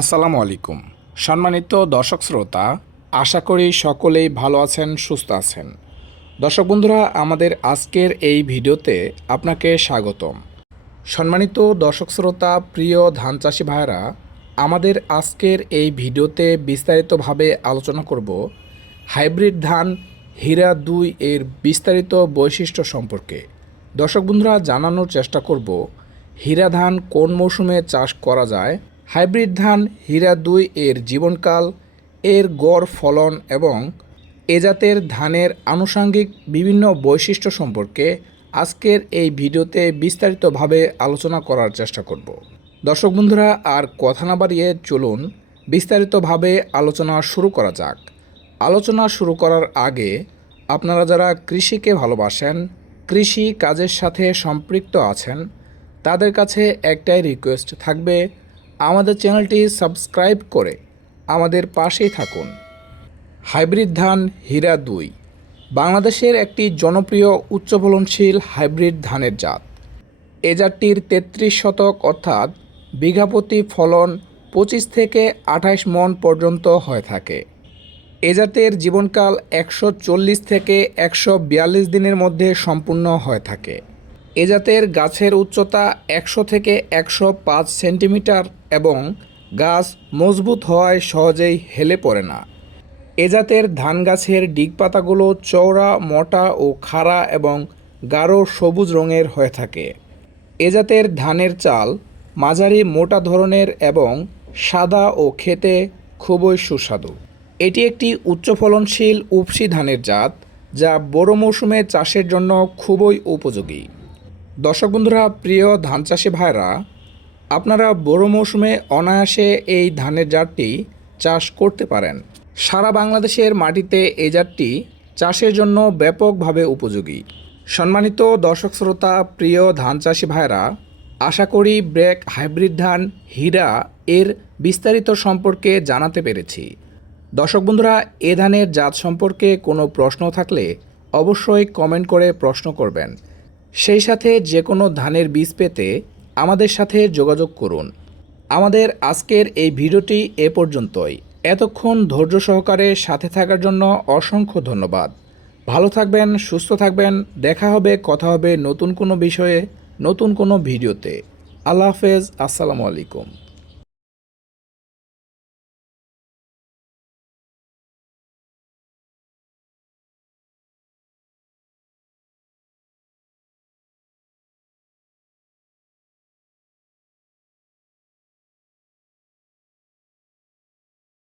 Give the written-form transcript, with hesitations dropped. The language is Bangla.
আসসালামু আলাইকুম। সম্মানিত দর্শক শ্রোতা, আশা করি সকলেই ভালো আছেন, সুস্থ আছেন। দর্শক বন্ধুরা, আমাদের আজকের এই ভিডিওতে আপনাকে স্বাগতম। সম্মানিত দর্শক শ্রোতা, প্রিয় ধান চাষি ভাইরা, আমাদের আজকের এই ভিডিওতে বিস্তারিতভাবে আলোচনা করব হাইব্রিড ধান হীরা-2 এর বিস্তারিত বৈশিষ্ট্য সম্পর্কে। দর্শক বন্ধুরা, জানানোর চেষ্টা করব হীরা ধান কোন মৌসুমে চাষ করা যায়, হাইব্রিড ধান হীরা-2 এর জীবনকাল, এর গড় ফলন এবং এ জাতের ধানের আনুষঙ্গিক বিভিন্ন বৈশিষ্ট্য সম্পর্কে আজকের এই ভিডিওতে বিস্তারিতভাবে আলোচনা করার চেষ্টা করব। দর্শক বন্ধুরা, আর কথা না বাড়িয়ে চলুন বিস্তারিতভাবে আলোচনা শুরু করা যাক। আলোচনা শুরু করার আগে আপনারা যারা কৃষিকে ভালোবাসেন, কৃষি কাজের সাথে সম্পৃক্ত আছেন, তাদের কাছে একটাই রিকোয়েস্ট থাকবে, আমাদের চ্যানেলটি সাবস্ক্রাইব করে আমাদের পাশেই থাকুন। হাইব্রিড ধান হীরা-2 বাংলাদেশের একটি জনপ্রিয় উচ্চ ফলনশীল হাইব্রিড ধানের জাত। এ জাতটির 33 শতক অর্থাৎ বিঘাপ্রতি ফলন 25 থেকে 28 মণ পর্যন্ত হয়ে থাকে। এ জাতের জীবনকাল 140 থেকে 142 দিনের মধ্যে সম্পূর্ণ হয়ে থাকে। এ জাতের গাছের উচ্চতা 100 থেকে 105 সেন্টিমিটার এবং গাছ মজবুত হওয়ায় সহজেই হেলে পড়ে না। এ জাতের ধান গাছের ডিগপাতাগুলো চওড়া, মোটা ও খাড়া এবং গাঢ় সবুজ রঙের হয়ে থাকে। এ জাতের ধানের চাল মাঝারি মোটা ধরনের এবং সাদা ও খেতে খুবই সুস্বাদু। এটি একটি উচ্চ ফলনশীল উফশী ধানের জাত, যা বড় মৌসুমে চাষের জন্য খুবই উপযোগী। দর্শক বন্ধুরা, প্রিয় ধান চাষি ভাইরা, আপনারা বড় মৌসুমে অনায়াসে এই ধানের জাতটি চাষ করতে পারেন। সারা বাংলাদেশের মাটিতে এই জাতটি চাষের জন্য ব্যাপকভাবে উপযোগী। সম্মানিত দর্শক শ্রোতা, প্রিয় ধান চাষি ভাইরা, আশা করি ব্র্যাক হাইব্রিড ধান হীরা এর বিস্তারিত সম্পর্কে জানাতে পেরেছি। দর্শক বন্ধুরা, এ ধানের জাত সম্পর্কে কোনো প্রশ্ন থাকলে অবশ্যই কমেন্ট করে প্রশ্ন করবেন। সেই সাথে যে কোনো ধানের বীজ পেতে আমাদের সাথে যোগাযোগ করুন। আমাদের আজকের এই ভিডিওটি এ পর্যন্তই। এতক্ষণ ধৈর্য সহকারে সাথে থাকার জন্য অসংখ্য ধন্যবাদ। ভালো থাকবেন, সুস্থ থাকবেন। দেখা হবে, কথা হবে নতুন কোনো বিষয়ে, নতুন কোনো ভিডিওতে। আল্লাহ হাফেজ। আসসালামু আলাইকুম।